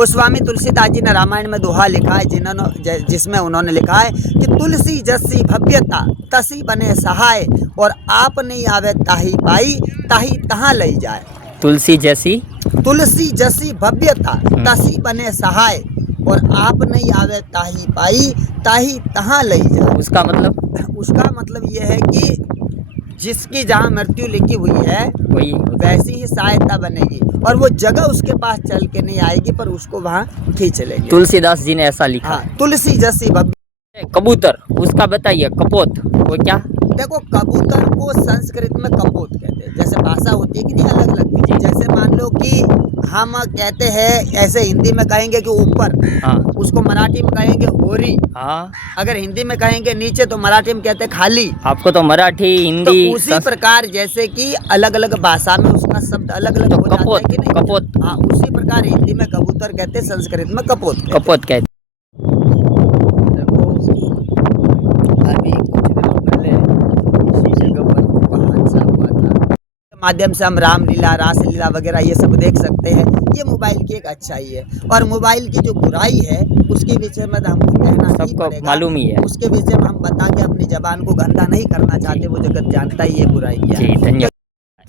गोस्वामी तुलसीदास जी ने रामायण में दोहा लिखा है जिसमें उन्होंने लिखा है कि तुलसी जसी भव्यता तसी बने सहाय, और आप नहीं आवे ताही पाई ताही तहाँ लई जाए। तुलसी जसी भव्यता तसी बने सहाय, और आप नहीं आवे ताही पाई ताही तहाँ लई जाए। उसका मतलब ये है कि जिसकी जहाँ मृत्यु लिखी हुई है वही वैसी ही सहायता बनेगी, और वो जगह उसके पास चल के नहीं आएगी पर उसको वहाँ खींच लेंगे। तुलसीदास जी ने ऐसा लिखा। हाँ, तुलसी जैसी भव्य। कबूतर, उसका बताइए, कपोत, वो क्या? देखो, कबूतर को संस्कृत में कपोत कहते हैं। जैसे भाषा होती है कि नहीं अलग अलग, जैसे मान लो कि हम कहते हैं ऐसे हिंदी में कहेंगे कि ऊपर, हाँ, उसको मराठी में कहेंगे होरी। हाँ, अगर हिंदी में कहेंगे नीचे तो मराठी में कहते हैं खाली। आपको तो मराठी हिंदी तो उसी प्रकार जैसे कि अलग अलग भाषा में उसका शब्द अलग अलग हो जाता है कि नहीं। कपोत, हाँ, उसी प्रकार हिंदी में कबूतर कहते हैं, संस्कृत में कपोत कहते। देखो, अभी कुछ दिनों पहले इसी जगह पर हादसा हुआ था। माध्यम से हम रामलीला, रासलीला वगैरह ये सब देख सकते हैं। ये मोबाइल की एक अच्छाई है, और मोबाइल की जो बुराई है उसके विषय में हमको कहना नहीं पड़ेगा, मालूम ही है। उसके विषय में हम बता के अपनी जबान को गंदा नहीं करना चाहते, वो जगत जानता ही है बुराई क्या है। धन्यवाद।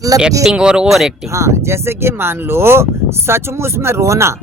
मतलब एक्टिंग और एक्टिंग। हाँ, जैसे कि मान लो सचमुच में रोना,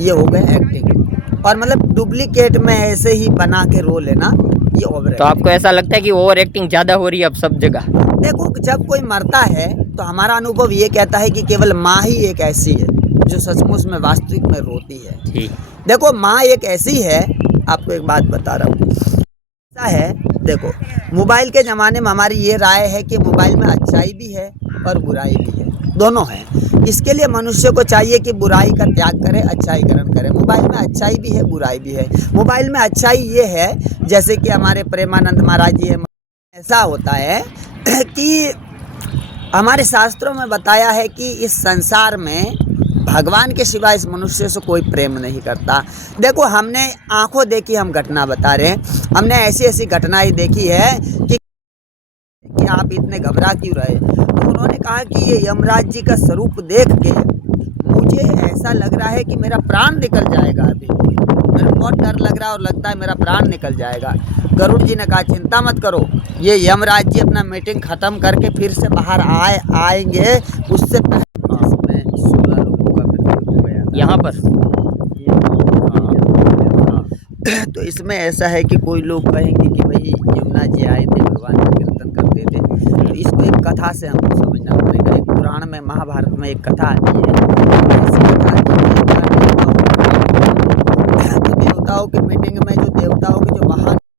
ये हो गए एक्टिंग, और मतलब डुप्लीकेट में ऐसे ही बना के रो लेना, ये ओवर। तो आपको ऐसा लगता है कि ओवर एक्टिंग ज्यादा हो रही है अब सब जगह? देखो, जब कोई मरता है तो हमारा अनुभव ये कहता है कि केवल माँ ही एक ऐसी है जो सचमुच में वास्तविक में रोती है। देखो, माँ एक ऐसी है, आपको एक बात बता रहा हूँ, ऐसा है। देखो, मोबाइल के ज़माने में हमारी ये राय है कि मोबाइल में अच्छाई भी है और बुराई भी है, दोनों है। इसके लिए मनुष्य को चाहिए कि बुराई का त्याग करे, अच्छाई ग्रहण करे। मोबाइल में अच्छाई भी है, बुराई भी है। मोबाइल में अच्छाई ये है, जैसे कि हमारे प्रेमानंद महाराज जी, ऐसा होता है कि हमारे शास्त्रों में बताया है कि इस संसार में भगवान के सिवा इस मनुष्य से कोई प्रेम नहीं करता। देखो, हमने आंखों देखी, हम घटना बता रहे हैं, हमने ऐसी ऐसी घटनाएं देखी है कि आप इतने घबरा क्यों रहे। तो उन्होंने कहा कि ये यमराज जी का स्वरूप देख के मुझे ऐसा लग रहा है कि मेरा प्राण निकल जाएगा। अभी मेरे बहुत डर लग रहा है और लगता है मेरा प्राण निकल जाएगा। गरुड़ जी ने कहा, चिंता मत करो, ये यमराज जी अपना मीटिंग खत्म करके फिर से बाहर आएंगे। उससे पहले 16 लोगों का मृत्यु हो गया यहाँ पर। तो इसमें ऐसा है कि कोई लोग कहेंगे कि भाई यमुना जी आए थे, भगवान का कीर्तन करते थे। तो इसको एक कथा से हमको समझना पड़ेगा। एक पुराण में, महाभारत में एक कथा आती है। ऐसी कथा कि देवताओं की मीटिंग में